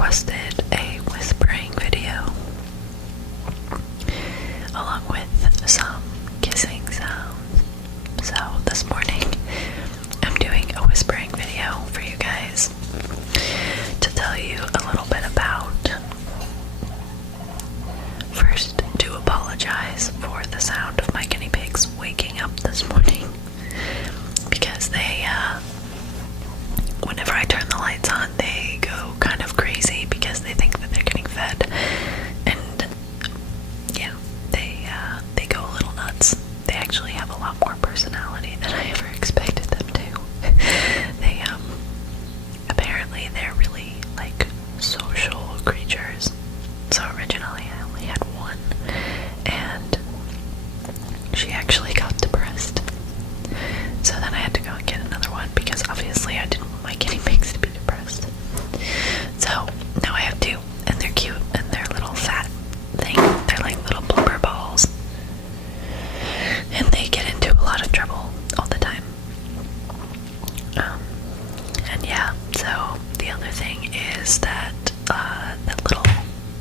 requested a whispering video along with some kissing sounds. So this morning I'm doing a whispering video for you guys to tell you a little bit about. First, to apologize for the sound of my guinea pigs waking up this morning, because they, whenever I turn the lights on, they go kind of crazy because they think that they're getting fed, and yeah, they go a little nuts. They actually have a lot more personality than I ever expected them to. They, apparently they're really, like, social creatures. So originally I only had one, and she actually got depressed. So then I had to go and get another one because obviously I didn't want my guinea pigs to be depressed. So now I have two, and they're cute, and they're little fat thing. They're like little blubber balls, and they get into a lot of trouble all the time. And yeah, so the other thing is that that little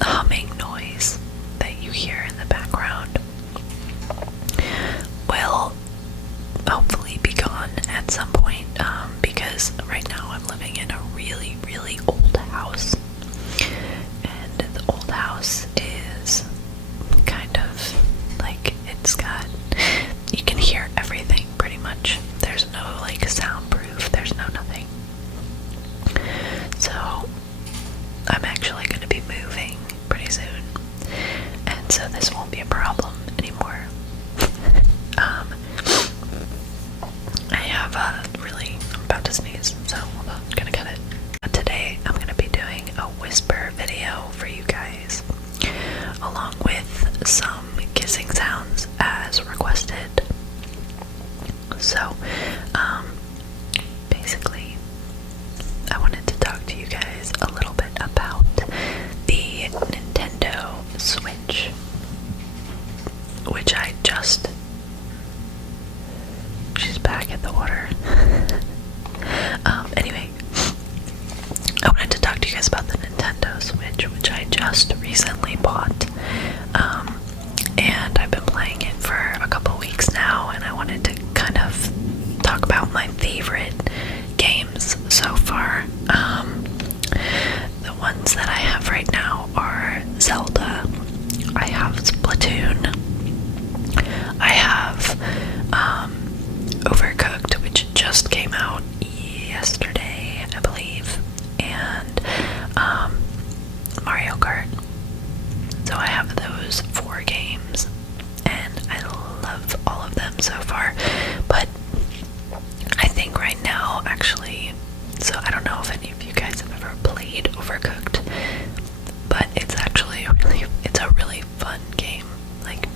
humming noise that you hear in the background will hopefully be gone at some point, because right now I'm living in a really, really old house, and the old house is kind of like, you can hear everything pretty much. There's no like soundproof, there's no nothing. So I'm actually going to be moving pretty soon, and so this won't be a problem anymore. I have I'm about to sneeze, so hold on, I'm gonna cut it. Today I'm gonna be doing a whisper video for you guys, along with some kissing sounds as requested. So, basically, I wanted to talk to you guys a little bit about the Nintendo Switch, which she's back at the water. Anyway, I wanted to talk to you guys about the Nintendo Switch, which I just recently bought, and I've been playing it for a couple weeks now, and I wanted to kind of talk about my favorite games so far. The ones that I have right now are Zelda, I have Splatoon, I have Overcooked, which just came out yesterday, I believe, and Mario Kart. So I have those 4 games, and I love all of them so far. But I think right now, actually, so I don't know if any of you guys have ever played Overcooked, but it's actually it's a really fun game. Like,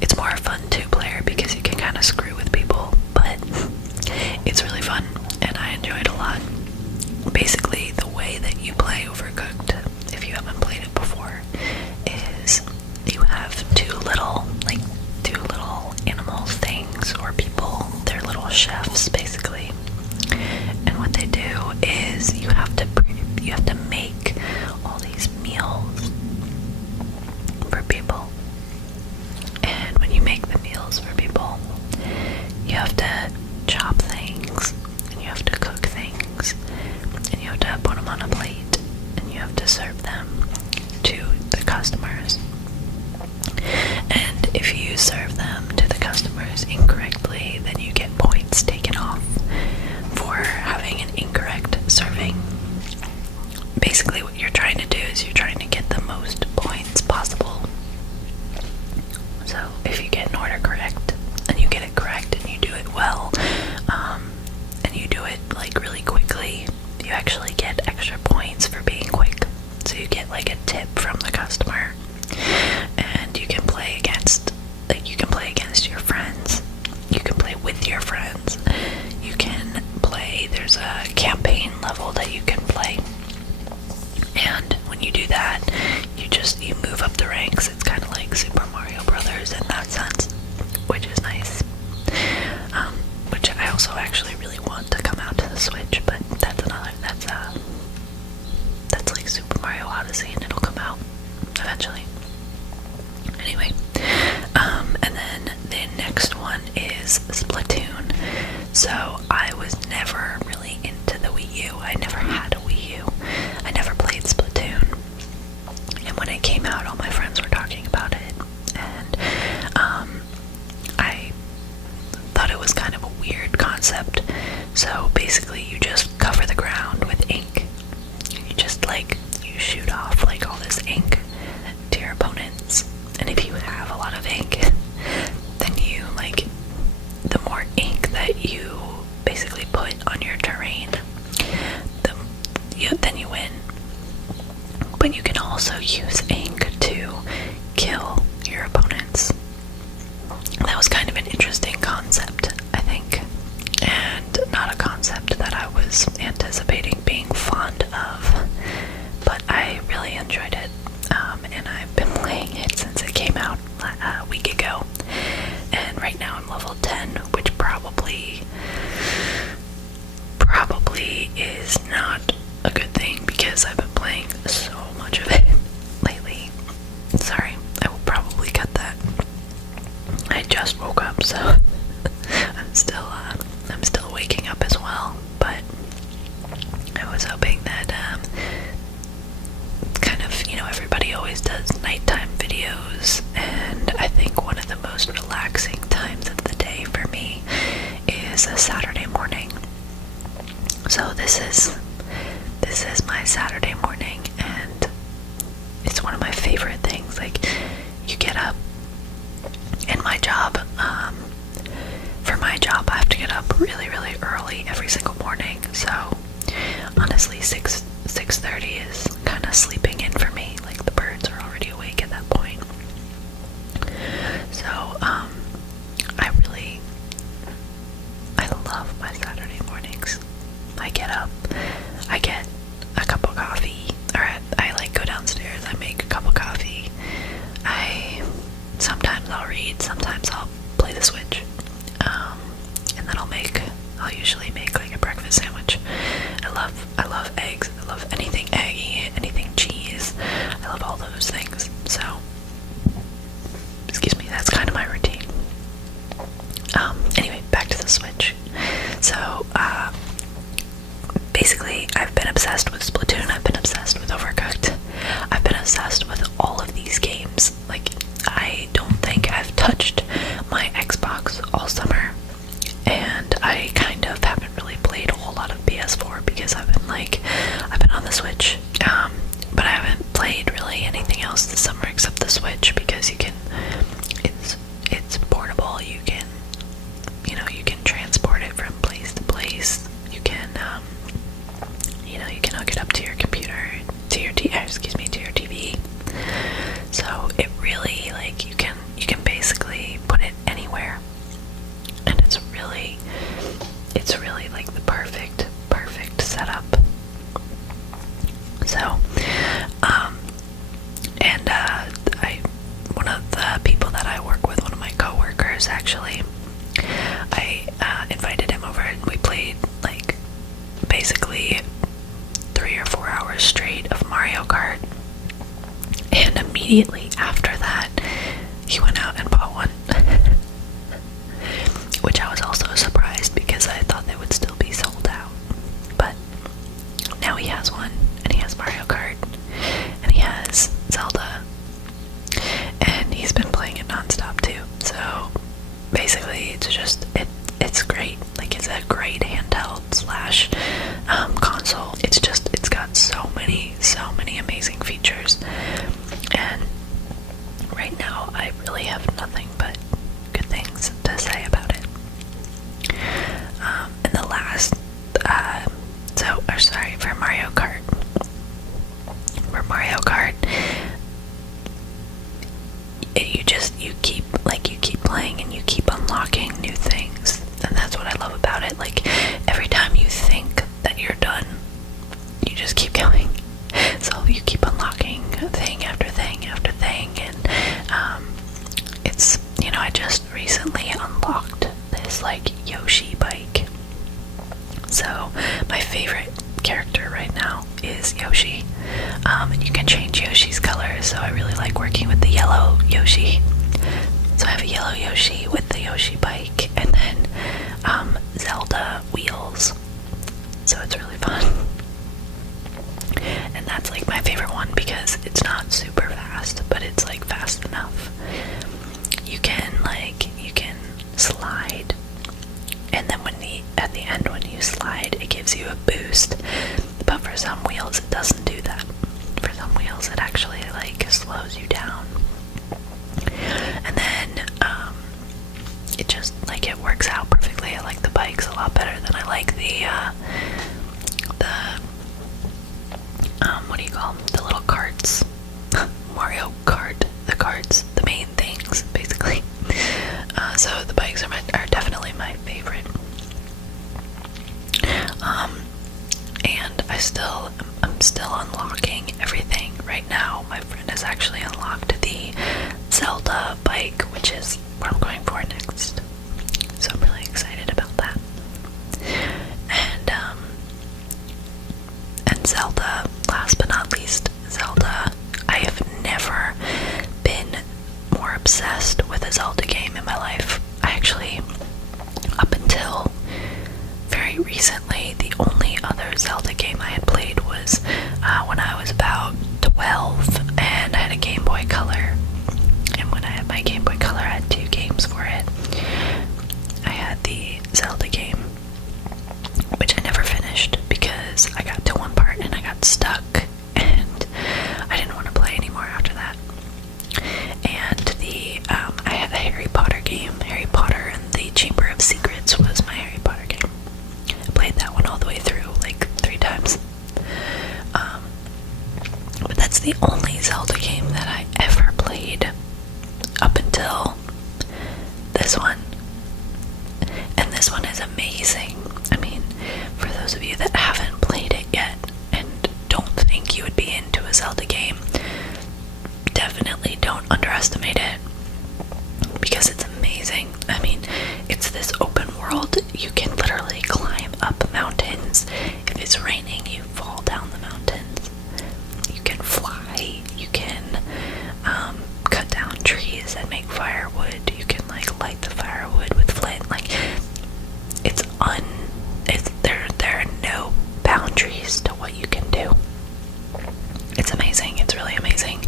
it's more fun 2-player because you can kind of screw with people, but it's really fun, and I enjoy it a lot. Basically, the way that you play Overcooked, if you haven't played it before, is you have two little animal things, or people. They're little chefs, basically. And what they do is you have to make all these meals for people. And when you make the meals for people, you have to chop things, and you have to cook things, and you have to put them on a plate, and you have to serve them to the customers. And if you serve them to the customers incorrectly, then you get points taken off for having an incorrect serving. Basically, what you're trying to do is you're trying to get the most points possible. So if you get an order correct, and you get it correct, and you do it well, and you do it like really quickly, you actually get extra points for being quick. So you get like a tip from the customer, and you can play against your friends. You can play with your friends. You can play. There's a campaign level that you can play, and when you do that, you move up the ranks. It's kind of like Super Mario Brothers in that sense, which is nice. Which I also actually really want to come out to the Switch, but that's like Super concept. So basically you just cover the ground with ink. You just like, you shoot off like all this ink to your opponents. And if you have a lot of ink, then you like, the more ink that you basically put on your terrain, then you win. But you can also use ink to kill your opponents. That was kind of an interesting concept, I think, and not a concept that I was anticipating being fond of, but I really enjoyed it, and I've been playing it since it came out a week ago, and right now I'm level 10, which probably is not a good thing because I've been playing so much of it lately. Sorry, I will probably cut that. I just woke up, so I'm still waking up as well, but I was hoping that kind of, you know, everybody always does nighttime videos, and I think one of the most relaxing times of the day for me is a Saturday morning. So this is my Saturday morning, and it's one of my favorite things. Like, you get up, and my job, for my job, I have to get up really, really early every single morning. So honestly, 6:30 is kind of sleeping in for me. Like, the birds are already awake at that point. So I love my Saturday mornings. I get up, I get a cup of coffee, or I like go downstairs, I make a cup of coffee. Sometimes I'll read, sometimes I'll play the Switch, and then I'll usually make like a breakfast sandwich. I love eggs, I love anything eggy, anything cheese, I love all those things. So, excuse me, that's kind of my routine. Anyway, back to the Switch. So, basically, I've been obsessed with Splatoon, I've been obsessed with Overcooked, I've been obsessed with all of these games. Like, I don't think I've touched my Xbox all summer, and I kind of haven't really played a whole lot of PS4 because I've been on the Switch, but I haven't played really anything else this summer except the Switch, because it's portable, you can transport it from place to place, you can hook it up to your computer, to your TV. So it really, like, you can basically put it anywhere, and it's really like the perfect setup. So one of the people that I work with, one of my coworkers actually, I invited him over and we played like basically 3 or 4 hours straight of Mario Kart, and immediately after that he went out and bought one. Which I was also surprised because I thought they would still be sold out, but now he has one, and he has Mario Kart, and he has Zelda, and he's been playing it non-stop too. So basically it's great. Like, it's a great handheld slash console. It's got so many amazing features, and right now I really have nothing but good things to say about it. And the last, for Mario Kart. For Mario Kart, you keep playing and you keep unlocking new things, and that's what I love about it. Like, every time you think that you're done, you just keep going. So you keep unlocking thing after thing after thing, and it's, I just recently unlocked this like Yoshi bike. So my favorite character right now is Yoshi. And you can change Yoshi's color, so I really like working with the yellow Yoshi. So I have a yellow Yoshi with the Yoshi bike, and then Zelda wheels. So it's really fun. And that's like my favorite one because it's not super fast, but it's like fast enough. You can slide, and then when at the end when you slide, it gives you a boost. But for some wheels, it doesn't do that. For some wheels, it actually like slows you down. And then it just like it works out perfectly. I like the bikes a lot better than I like the what do you call them? The little carts. Mario Kart, the carts, the main things, basically. So the bikes are definitely my favorite. And I'm still unlocking everything right now. My friend has actually unlocked the Zelda bike, which is what I'm going for next. So I'm really excited about that. And Zelda, last but not least, Zelda. I have never been more obsessed with a Zelda game in my life. I actually, up until very recently, the only other Zelda game I had played was when I was about 12 and I had a Game Boy Color. And when I had my Game Boy Color, I had 2 games for it. I had the Zelda game, which I never finished because I got to one part and I got stuck and I didn't want to play anymore after that. And I had a Harry Potter game. Harry Potter and the Chamber of Secrets was my Harry Potter game. I played that one all the way through like 3 times. But that's the only Zelda game that I ever played up until this one. And this one is amazing. I mean, for those of you that haven't played it yet and don't think you would be into a Zelda game, definitely don't underestimate it because it's amazing. I mean, it's this open world. You can literally climb up mountains. If it's raining, you fall down the mountains. You can fly. You can cut down trees and make firewood. You can like light the firewood with flint. Like there are no boundaries to what you can do. It's amazing. It's really amazing.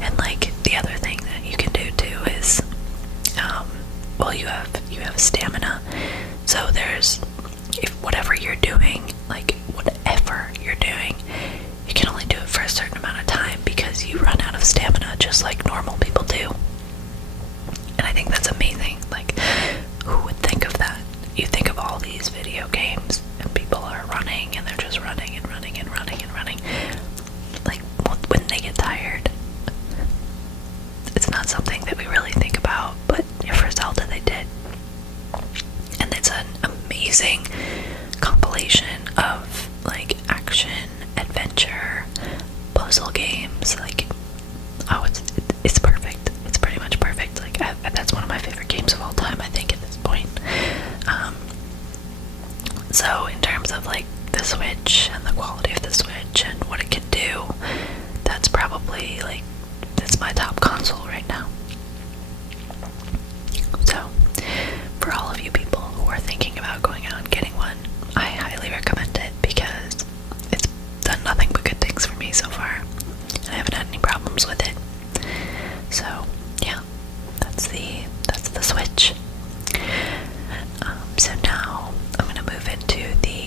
And like the other thing that you can do too is well, you have stamina. So if whatever you're doing, you can only do it for a certain amount of time because you run out of stamina just like normal people do. And I think that's amazing. Like, who would think of that? You think of all these video games and people are running and they're just running and running and running and running. Like, when they get tired, it's not something that we really think about, but for Zelda they did. And it's an amazing compilation of like action, adventure, puzzle games. Like, oh, it's perfect. It's pretty much perfect. Like, that's one of my favorite games of all time, I think, at this point. So in terms of like the Switch and the quality of the Switch and what it can do, that's probably like, that's my top console right now. So for all of you people who are thinking about going out and getting one, I highly recommend it because it's done nothing but good things for me so far, and I haven't had any problems with it. So yeah, that's the Switch. So now I'm gonna move into the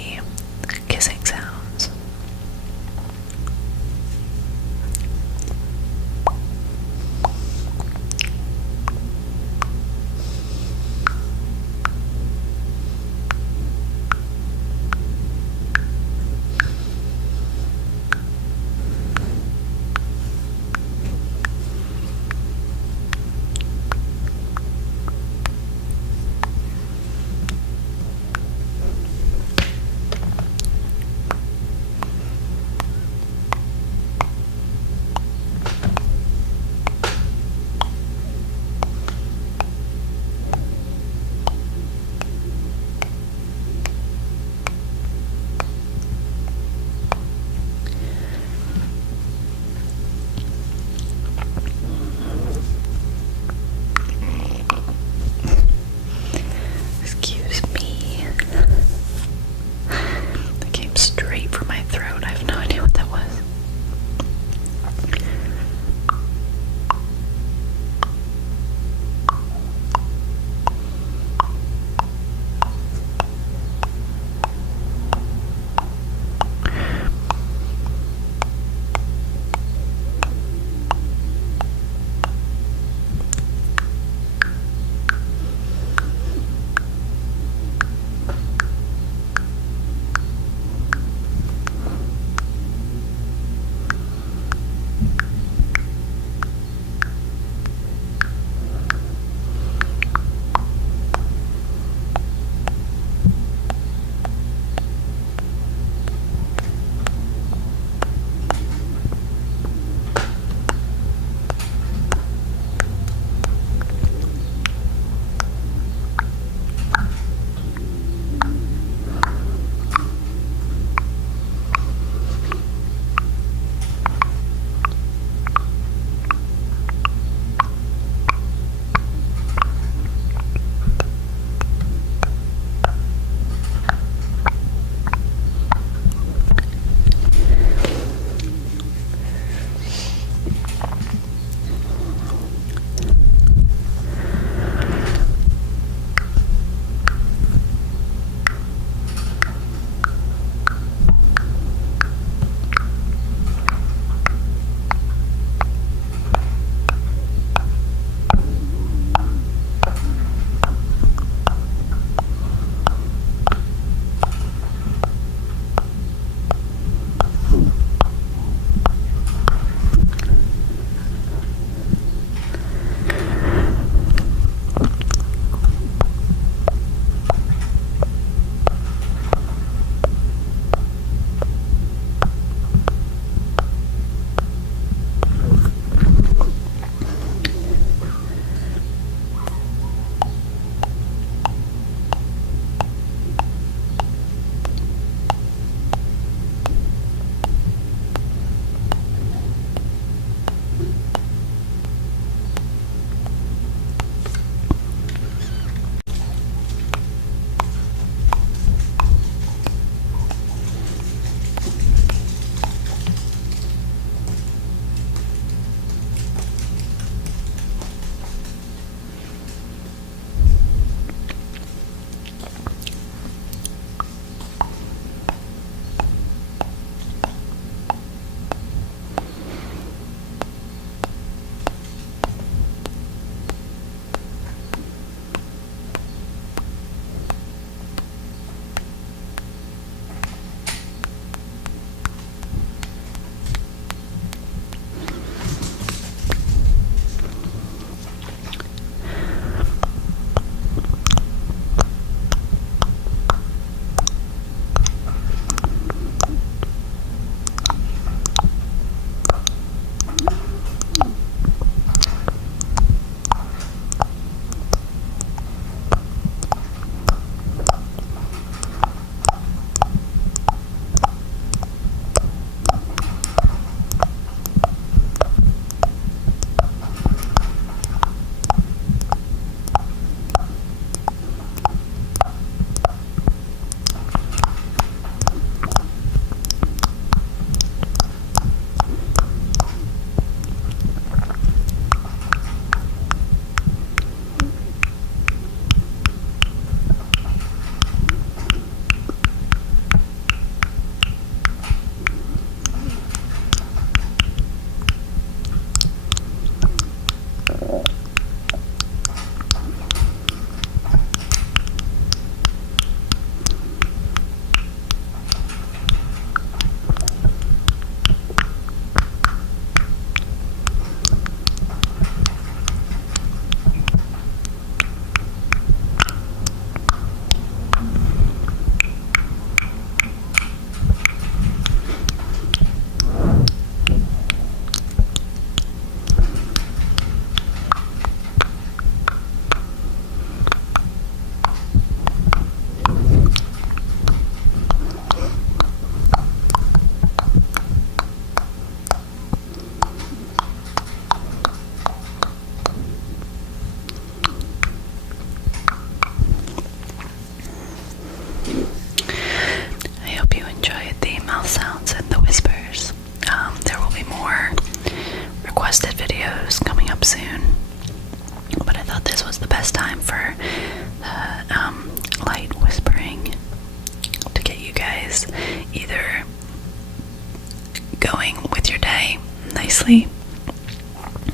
nicely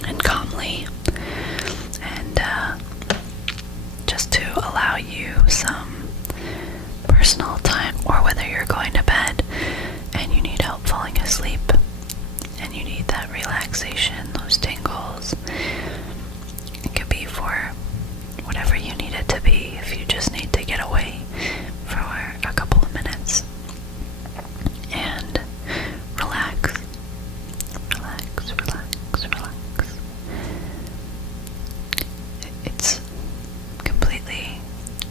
and calmly, and just to allow you some personal time, or whether you're going to bed and you need help falling asleep and you need that relaxation, those tingles. It could be for whatever you need it to be. If you just need to get away for a couple of minutes and relax, relax, relax, relax. It's completely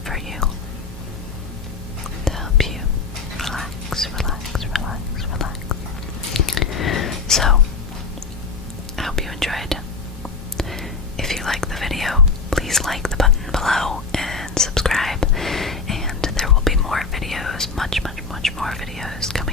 for you, to help you relax, relax, relax, relax. So, I hope you enjoyed. If you like the video, please like the button below and subscribe, and there will be more videos, much more videos coming